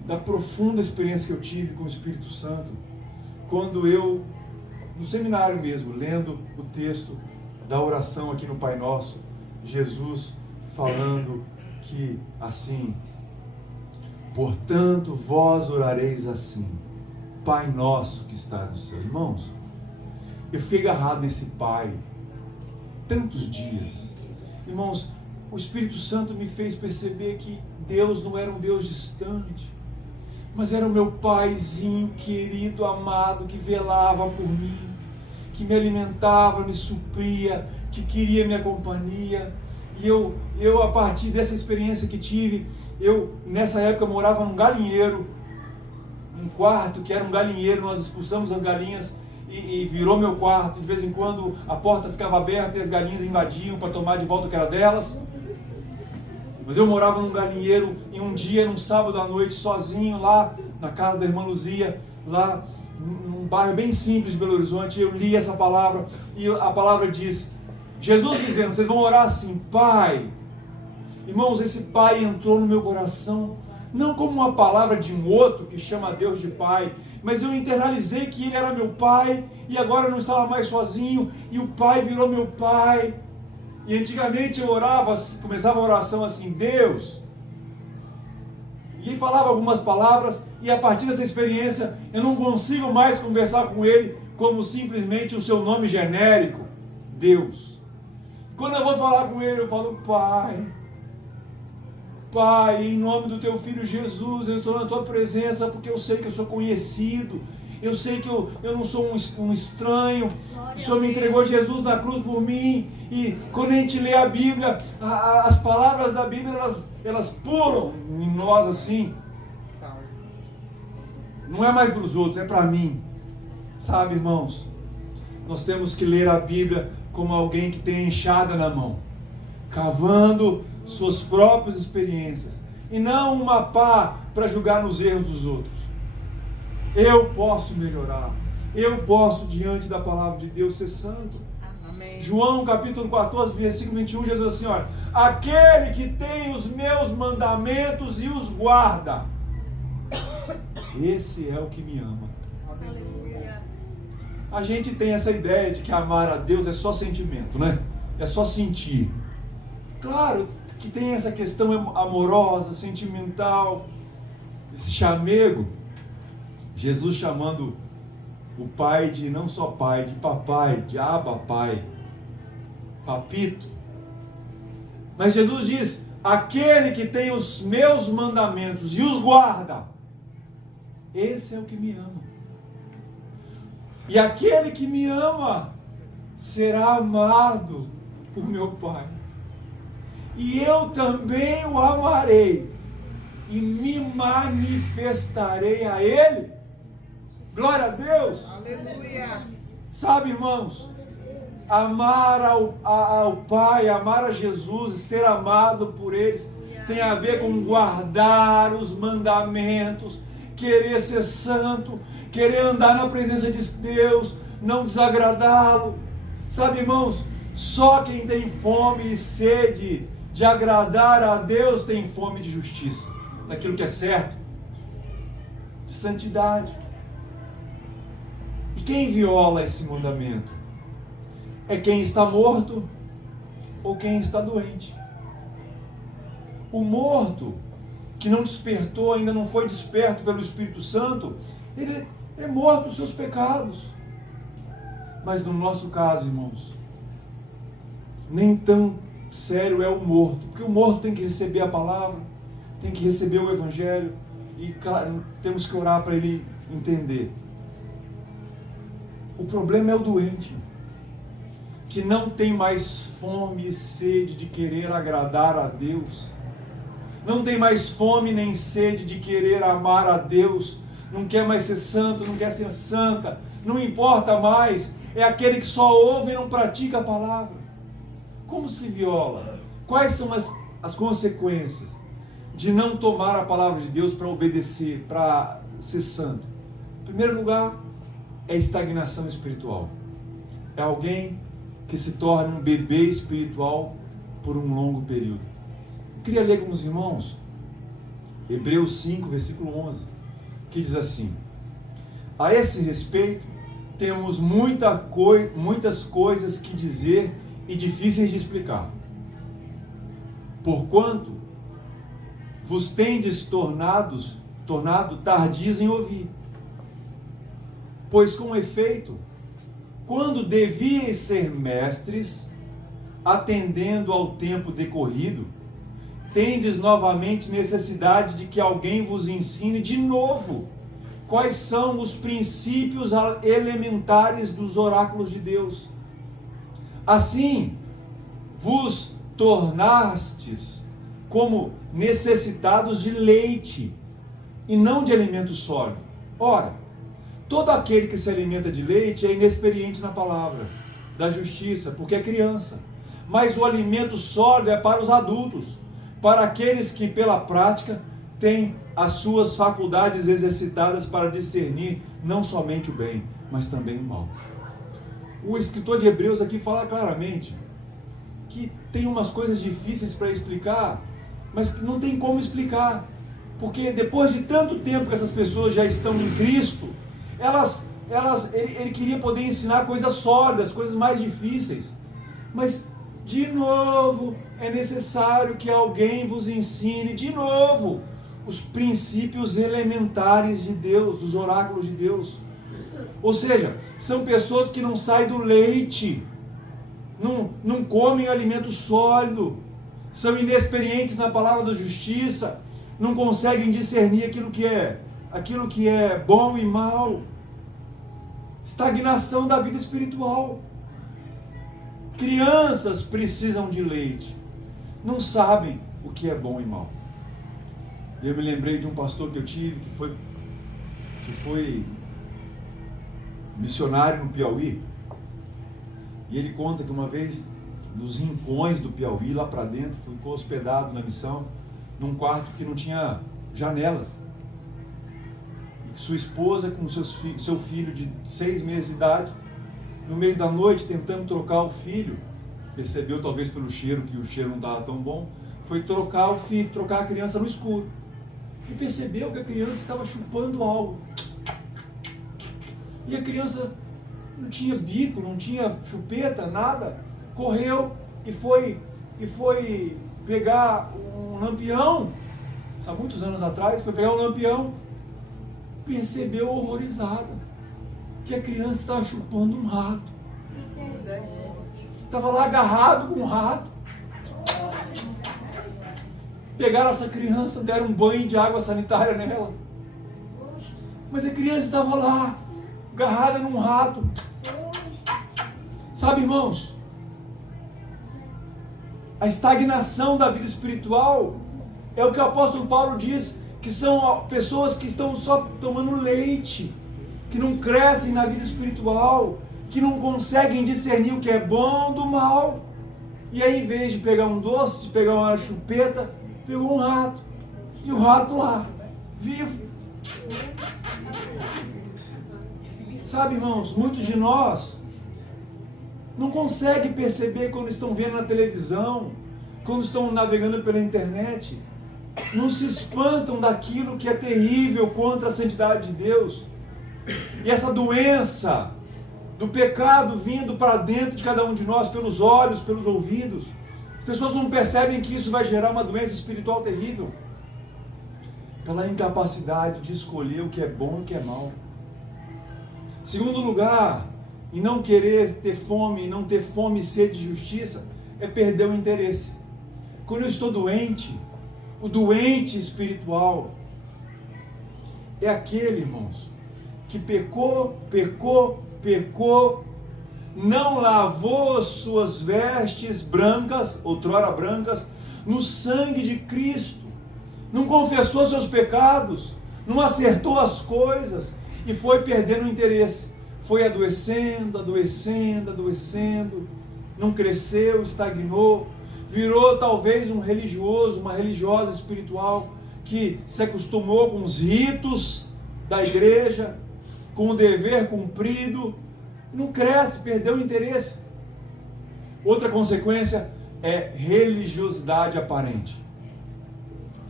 da profunda experiência que eu tive com o Espírito Santo, quando eu, no seminário mesmo, lendo o texto da oração aqui no Pai Nosso, Jesus falando que assim, portanto vós orareis assim, Pai Nosso que estás no céu. Irmãos, eu fiquei agarrado nesse Pai tantos dias. Irmãos, o Espírito Santo me fez perceber que Deus não era um Deus distante, mas era o meu Paizinho querido, amado, que velava por mim, que me alimentava, me supria, que queria minha companhia. E eu a partir dessa experiência que tive, eu nessa época morava num galinheiro, um quarto que era um galinheiro, nós expulsamos as galinhas e virou meu quarto. De vez em quando a porta ficava aberta e as galinhas invadiam para tomar de volta o que era delas. Mas eu morava num galinheiro e um dia, num sábado à noite, sozinho lá na casa da irmã Luzia, lá num bairro bem simples de Belo Horizonte, eu li essa palavra e a palavra diz, Jesus dizendo, vocês vão orar assim, Pai. Irmãos, esse Pai entrou no meu coração, não como uma palavra de um outro que chama Deus de Pai, mas eu internalizei que Ele era meu Pai e agora eu não estava mais sozinho e o Pai virou meu Pai. E antigamente eu orava, começava a oração assim, Deus, e falava algumas palavras, e a partir dessa experiência eu não consigo mais conversar com Ele como simplesmente o seu nome genérico, Deus. Quando eu vou falar com Ele, eu falo, Pai, Pai, em nome do Teu Filho Jesus, eu estou na Tua presença porque eu sei que eu sou conhecido, eu sei que eu não sou um estranho. O Senhor me entregou Jesus na cruz por mim. E quando a gente lê a Bíblia, as palavras da Bíblia, elas pulam em nós assim. Não é mais para os outros, é para mim. Sabe, irmãos? Nós temos que ler a Bíblia como alguém que tem a enxada na mão, cavando suas próprias experiências, e não uma pá para julgar nos erros dos outros. Eu posso melhorar. Eu posso, diante da palavra de Deus, ser santo. Amém. João capítulo 14, versículo 21, Jesus assim, olha, aquele que tem os meus mandamentos e os guarda, esse é o que me ama. Aleluia. A gente tem essa ideia de que amar a Deus é só sentimento, né? É só sentir. Claro que tem essa questão amorosa, sentimental, esse chamego. Jesus chamando o Pai de não só Pai, de Papai, de Abba Pai, Papito. Mas Jesus diz, aquele que tem os meus mandamentos e os guarda, esse é o que me ama. E aquele que me ama será amado por meu Pai. E eu também o amarei e me manifestarei a Ele. Glória a Deus. Aleluia. Sabe, irmãos, amar ao Pai, amar a Jesus e ser amado por eles tem a ver com guardar os mandamentos, querer ser santo, querer andar na presença de Deus, não desagradá-lo. Sabe, irmãos, só quem tem fome e sede de agradar a Deus tem fome de justiça, daquilo que é certo, de santidade. E quem viola esse mandamento? É quem está morto ou quem está doente. O morto, que não despertou, ainda não foi desperto pelo Espírito Santo, ele é morto dos seus pecados. Mas no nosso caso, irmãos, nem tão sério é o morto, porque o morto tem que receber a palavra, tem que receber o Evangelho, e claro, temos que orar para ele entender. O problema é o doente, que não tem mais fome e sede de querer agradar a Deus, não tem mais fome nem sede de querer amar a Deus, não quer mais ser santo, não quer ser santa, não importa mais, é aquele que só ouve e não pratica a palavra. Como se viola? Quais são as consequências de não tomar a palavra de Deus para obedecer, para ser santo? Em primeiro lugar, é estagnação espiritual. É alguém que se torna um bebê espiritual por um longo período. Eu queria ler com os irmãos Hebreus 5, versículo 11, que diz assim: a esse respeito, temos muitas coisas que dizer e difíceis de explicar. Porquanto vos tendes tornado tardios em ouvir. Pois com efeito, quando devíeis ser mestres, atendendo ao tempo decorrido, tendes novamente necessidade de que alguém vos ensine de novo quais são os princípios elementares dos oráculos de Deus. Assim, vos tornastes como necessitados de leite e não de alimento sólido. Ora, todo aquele que se alimenta de leite é inexperiente na palavra da justiça, porque é criança. Mas o alimento sólido é para os adultos, para aqueles que pela prática têm as suas faculdades exercitadas para discernir não somente o bem, mas também o mal. O escritor de Hebreus aqui fala claramente que tem umas coisas difíceis para explicar, mas que não tem como explicar, porque depois de tanto tempo que essas pessoas já estão em Cristo, ele queria poder ensinar coisas sólidas, coisas mais difíceis, mas de novo é necessário que alguém vos ensine de novo os princípios elementares de Deus, dos oráculos de Deus. Ou seja, são pessoas que não saem do leite, não comem alimento sólido, são inexperientes na palavra da justiça, não conseguem discernir aquilo que é bom e mal. Estagnação da vida espiritual. Crianças precisam de leite, não sabem o que é bom e mal. Eu me lembrei de um pastor que eu tive, que foi missionário no Piauí, e ele conta que uma vez, nos rincões do Piauí, lá para dentro, ficou hospedado na missão, num quarto que não tinha janelas. E sua esposa com seu filho de 6 meses de idade, no meio da noite, tentando trocar o filho, percebeu talvez pelo cheiro, que o cheiro não estava tão bom, foi trocar a criança no escuro. E percebeu que a criança estava chupando algo. E a criança não tinha bico, não tinha chupeta, nada. Correu e foi pegar um lampião. Há muitos anos atrás, foi pegar um lampião. Percebeu horrorizado que a criança estava chupando um rato. Estava lá agarrado com um rato. Pegaram essa criança, deram um banho de água sanitária nela. Mas a criança estava lá, agarrada num rato. Sabe, irmãos, a estagnação da vida espiritual é o que o apóstolo Paulo diz, que são pessoas que estão só tomando leite, que não crescem na vida espiritual, que não conseguem discernir o que é bom do mal. E aí, em vez de pegar um doce, de pegar uma chupeta, pegou um rato. E o rato lá, vivo. Sabe, irmãos, muitos de nós não conseguem perceber quando estão vendo na televisão, quando estão navegando pela internet, não se espantam daquilo que é terrível contra a santidade de Deus. E essa doença do pecado vindo para dentro de cada um de nós, pelos olhos, pelos ouvidos, as pessoas não percebem que isso vai gerar uma doença espiritual terrível, pela incapacidade de escolher o que é bom e o que é mal. Segundo lugar, e não querer ter fome, e não ter fome e sede de justiça, é perder o interesse. Quando eu estou doente, o doente espiritual é aquele, irmãos, que pecou, não lavou suas vestes brancas, outrora brancas, no sangue de Cristo, não confessou seus pecados, não acertou as coisas e foi perdendo o interesse, foi adoecendo, não cresceu, estagnou, virou talvez um religioso, uma religiosa espiritual que se acostumou com os ritos da igreja, com o dever cumprido, não cresce, perdeu o interesse. Outra consequência é religiosidade aparente.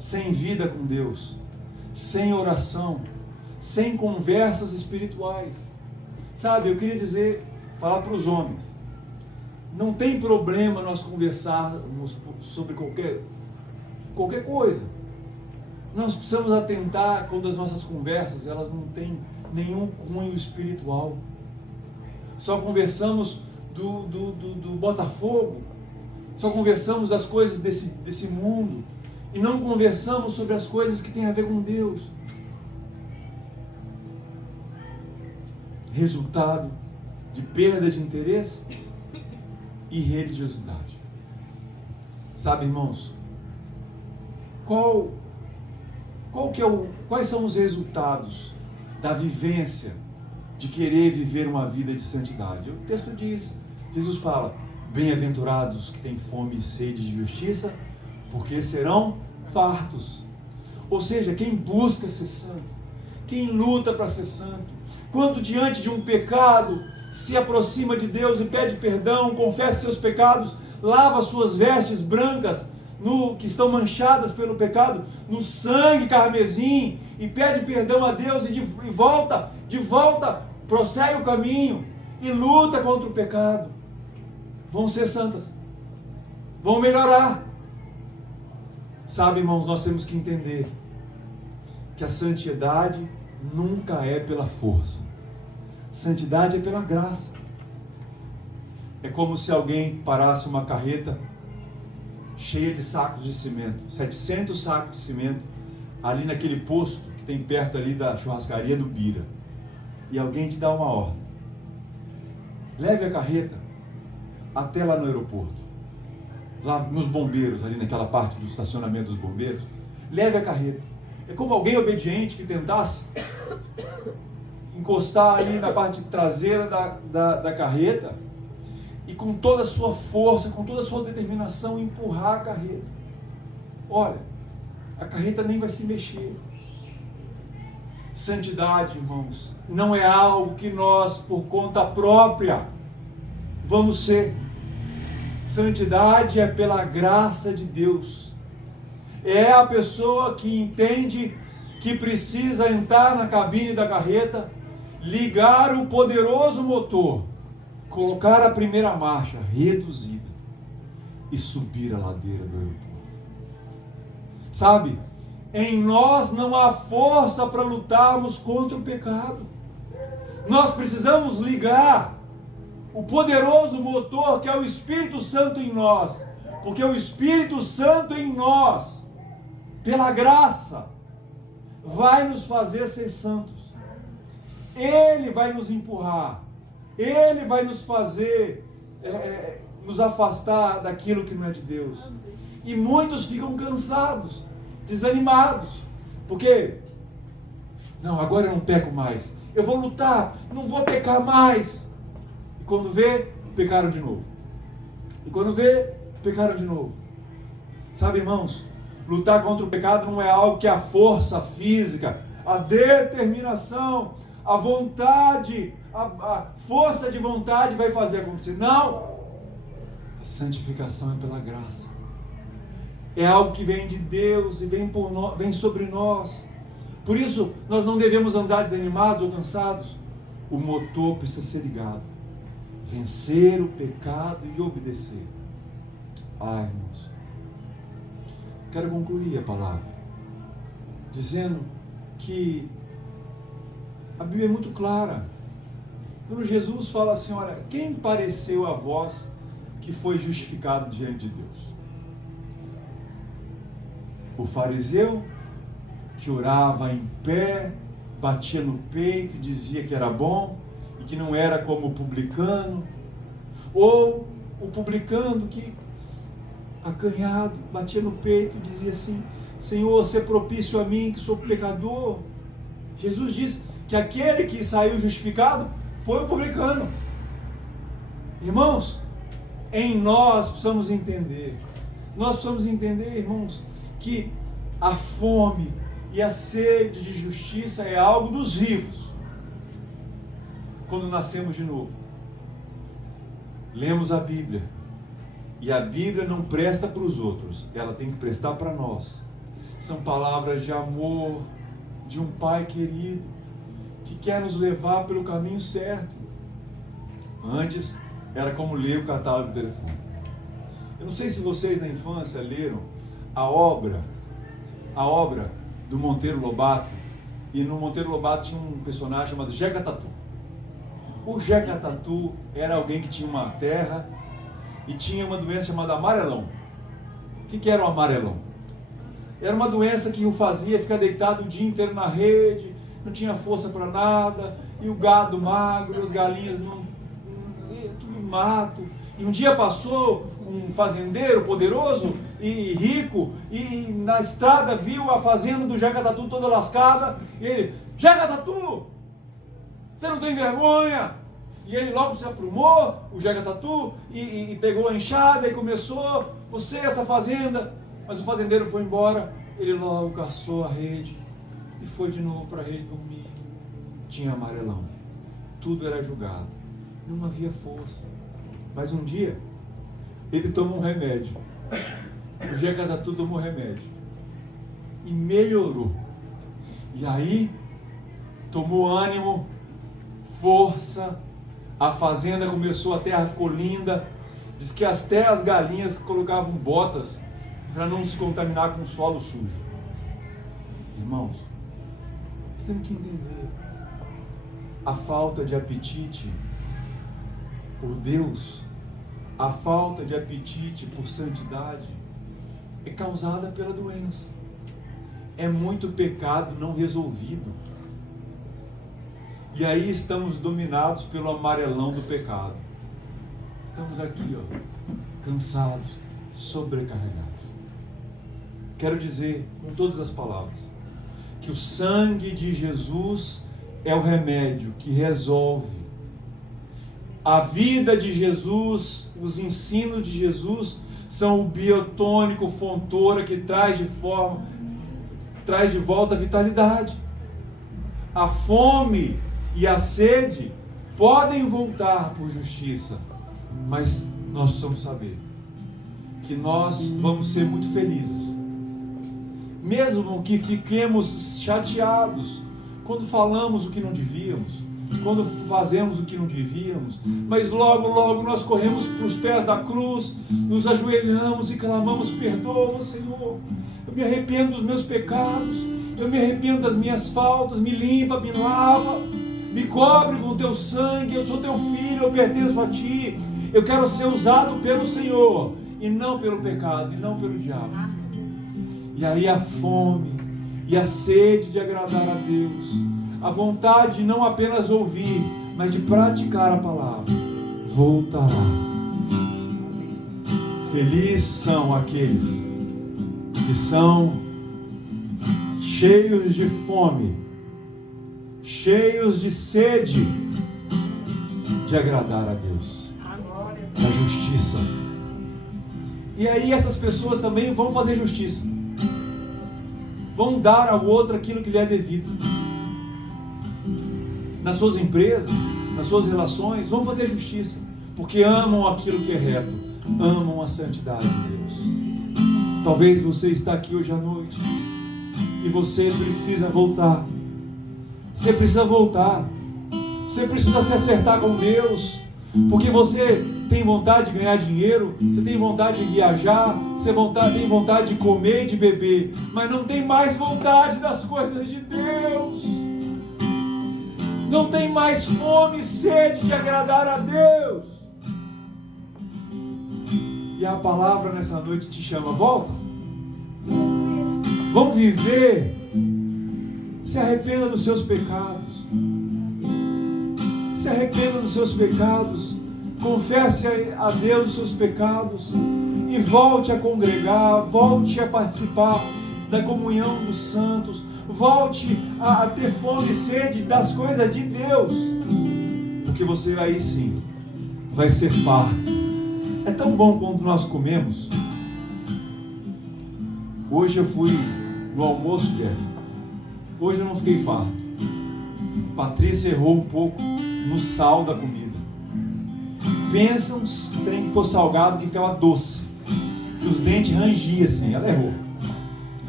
sem vida com Deus, sem oração, sem conversas espirituais. Sabe, eu queria falar para os homens, não tem problema nós conversarmos sobre qualquer coisa. Nós precisamos atentar quando as nossas conversas, elas não têm nenhum cunho espiritual. Só conversamos do Botafogo, só conversamos das coisas desse mundo, e não conversamos sobre as coisas que têm a ver com Deus. Resultado de perda de interesse e religiosidade. Sabe, irmãos, quais são os resultados da vivência de querer viver uma vida de santidade? O texto diz, Jesus fala, bem-aventurados os que têm fome e sede de justiça, porque serão fartos. Ou seja, quem busca ser santo, quem luta para ser santo, quando diante de um pecado se aproxima de Deus e pede perdão, confessa seus pecados, lava suas vestes brancas, que estão manchadas pelo pecado, no sangue carmesim, e pede perdão a Deus e de volta, prossegue o caminho e luta contra o pecado, vão ser santas, vão melhorar. Sabe, irmãos, nós temos que entender que a santidade nunca é pela força. Santidade é pela graça. É como se alguém parasse uma carreta cheia de sacos de cimento, 700 sacos de cimento, ali naquele posto que tem perto ali da churrascaria do Bira, e alguém te dá uma ordem: leve a carreta até lá no aeroporto, lá nos bombeiros, ali naquela parte do estacionamento dos bombeiros, leve a carreta. É como alguém obediente que tentasse encostar ali na parte traseira da carreta e com toda a sua força, com toda a sua determinação, empurrar a carreta. Olha, a carreta nem vai se mexer. Santidade, irmãos, não é algo que nós, por conta própria, vamos ser. Santidade é pela graça de Deus. É a pessoa que entende que precisa entrar na cabine da carreta, ligar o poderoso motor, colocar a primeira marcha reduzida e subir a ladeira do aeroporto. Sabe, em nós não há força para lutarmos contra o pecado. Nós precisamos ligar o poderoso motor que é o Espírito Santo em nós, porque o Espírito Santo em nós, pela graça, vai nos fazer ser santos. Ele vai nos empurrar, Ele vai nos fazer nos afastar daquilo que não é de Deus. E muitos ficam cansados, desanimados, porque não, agora eu não peco mais, eu vou lutar, não vou pecar mais. E quando vê, pecaram de novo. E quando vê, pecaram de novo. Sabe, irmãos, lutar contra o pecado não é algo que a força física, a determinação, a vontade, a força de vontade vai fazer acontecer. Não! A santificação é pela graça. É algo que vem de Deus e vem sobre nós. Por isso, nós não devemos andar desanimados ou cansados. O motor precisa ser ligado. Vencer o pecado e obedecer. Irmãos, quero concluir a palavra dizendo que a Bíblia é muito clara. Quando Jesus fala assim, olha, quem pareceu a vós que foi justificado diante de Deus? O fariseu que orava em pé, batia no peito e dizia que era bom e que não era como o publicano, ou o publicano que, acanhado, batia no peito e dizia assim, Senhor, se propício a mim que sou pecador. Jesus diz que aquele que saiu justificado foi o publicano. Irmãos, em nós precisamos entender, irmãos, que a fome e a sede de justiça é algo dos vivos. Quando nascemos de novo, lemos a Bíblia, e a Bíblia não presta para os outros, ela tem que prestar para nós. São palavras de amor, de um Pai querido, que quer nos levar pelo caminho certo. Antes, era como ler o catálogo do telefone. Eu não sei se vocês na infância leram a obra do Monteiro Lobato, e no Monteiro Lobato tinha um personagem chamado Jeca Tatu. O Jeca Tatu era alguém que tinha uma terra e tinha uma doença chamada amarelão. O que era o amarelão? Era uma doença que o fazia ficar deitado o dia inteiro na rede, não tinha força para nada, e o gado magro, as galinhas tudo em mato. E um dia passou um fazendeiro poderoso e rico, e na estrada viu a fazenda do Jeca Tatu toda lascada, e ele: Jeca Tatu, você não tem vergonha? E ele logo se aprumou, o Jeca Tatu, e pegou a enxada e começou: você, essa fazenda. Mas o fazendeiro foi embora, ele logo caçou a rede e foi de novo para a rede dormir. Tinha amarelão, tudo era julgado, não havia força. Mas um dia, ele tomou um remédio. O Jeca Tatu tomou remédio e melhorou. E aí, tomou ânimo, força, a fazenda começou, a terra ficou linda. Diz que até as galinhas colocavam botas para não se contaminar com o solo sujo. Irmãos, nós temos que entender: a falta de apetite por Deus, a falta de apetite por santidade é causada pela doença. É muito pecado não resolvido. E aí estamos dominados pelo amarelão do pecado. Estamos aqui, cansados, sobrecarregados. Quero dizer, com todas as palavras, que o sangue de Jesus é o remédio que resolve. A vida de Jesus, os ensinos de Jesus são o biotônico fontora que traz de volta a vitalidade. A fome e a sede podem voltar por justiça, mas nós precisamos saber que nós vamos ser muito felizes, mesmo que fiquemos chateados quando falamos o que não devíamos, quando fazemos o que não devíamos, mas logo, logo nós corremos para os pés da cruz, nos ajoelhamos e clamamos: perdoa, Senhor, eu me arrependo dos meus pecados, eu me arrependo das minhas faltas, me limpa, me lava, me cobre com o teu sangue, eu sou teu filho, eu pertenço a ti, eu quero ser usado pelo Senhor, e não pelo pecado, e não pelo diabo. E aí a fome e a sede de agradar a Deus, a vontade de não apenas ouvir, mas de praticar a palavra, voltará. Felizes são aqueles que são cheios de fome, cheios de sede de agradar a Deus, da justiça. E aí essas pessoas também vão fazer justiça, vão dar ao outro aquilo que lhe é devido. Nas suas empresas, nas suas relações, vão fazer justiça, porque amam aquilo que é reto, amam a santidade de Deus. Talvez você está aqui hoje à noite e você precisa voltar. Você precisa voltar. Você precisa se acertar com Deus, porque você tem vontade de ganhar dinheiro, você tem vontade de viajar, você tem vontade de comer e de beber, mas não tem mais vontade das coisas de Deus. Não tem mais fome e sede de agradar a Deus. E a palavra nessa noite te chama: volta. Vamos viver. Se arrependa dos seus pecados. Se arrependa dos seus pecados. Confesse a Deus os seus pecados. E volte a congregar. Volte a participar da comunhão dos santos. Volte a ter fome e sede das coisas de Deus, porque você aí sim vai ser farto. É tão bom quando nós comemos. Hoje eu fui no almoço, Jeff. Hoje eu não fiquei farto. Patrícia errou um pouco no sal da comida. Pensa um trem que for salgado que ficava doce, que os dentes rangiam assim. Ela errou.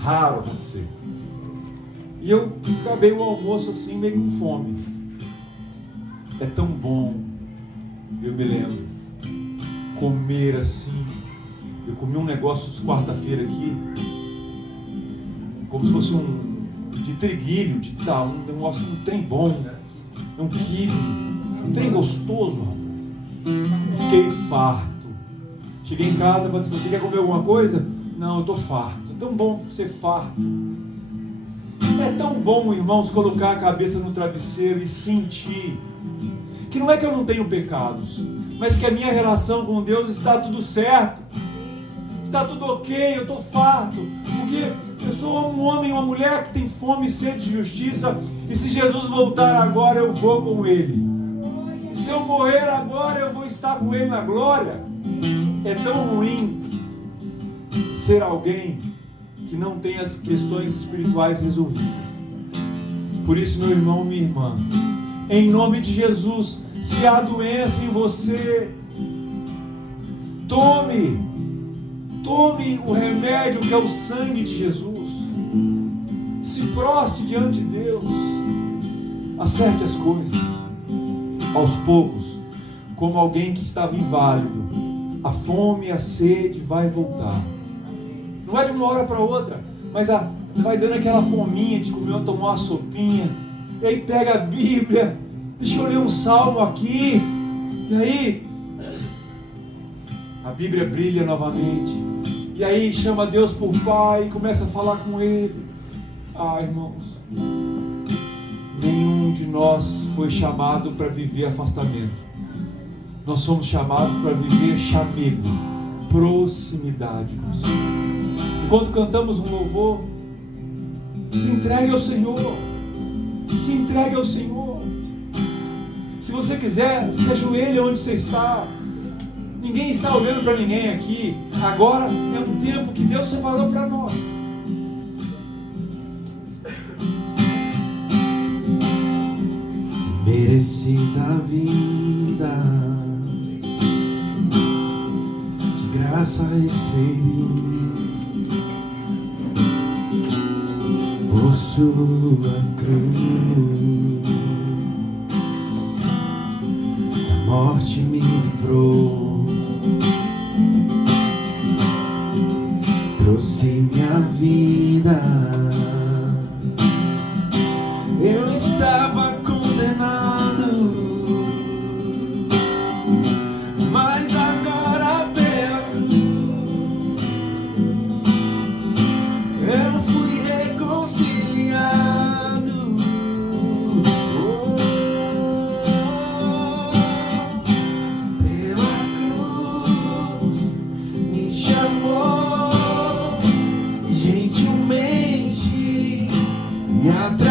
Raro acontecer. E eu acabei o almoço assim, meio com fome. É tão bom, eu me lembro, comer assim. Eu comi um negócio de quarta-feira aqui, como se fosse de triguilho, de tal, um negócio, um trem bom, um quibe, um trem gostoso, rapaz. Fiquei farto. Cheguei em casa, mas você quer comer alguma coisa? Não, eu estou farto. É tão bom ser farto. É tão bom, irmãos, colocar a cabeça no travesseiro e sentir que não é que eu não tenho pecados, mas que a minha relação com Deus está tudo certo, está tudo ok, eu estou farto, porque eu sou um homem, uma mulher que tem fome e sede de justiça, e se Jesus voltar agora, eu vou com Ele. E se eu morrer agora, eu vou estar com Ele na glória. É tão ruim ser alguém que não tem as questões espirituais resolvidas. Por isso, meu irmão, minha irmã, em nome de Jesus, se há doença em você, tome o remédio que é o sangue de Jesus. Se proste diante de Deus. Acerte as coisas. Aos poucos, como alguém que estava inválido, a fome e a sede vai voltar. Não é de uma hora para outra, mas vai dando aquela fominha de comer ou tomar uma sopinha. E aí pega a Bíblia, deixa eu ler um salmo aqui. E aí a Bíblia brilha novamente. E aí chama Deus por Pai e começa a falar com Ele. Irmãos, nenhum de nós foi chamado para viver afastamento. Nós fomos chamados para viver chamego, proximidade com o Senhor. Enquanto cantamos um louvor, se entregue ao Senhor. Se entregue ao Senhor. Se você quiser, se ajoelhe onde você está. Ninguém está olhando para ninguém aqui. Agora é um tempo que Deus separou para nós. Merecida vida, de graça recebi, por sua cruz, da morte me livrou, trouxe minha vida. Eu estava condenado, mas agora pela cruz eu fui reconciliado. Pela cruz me chamou, gentilmente me atraiu.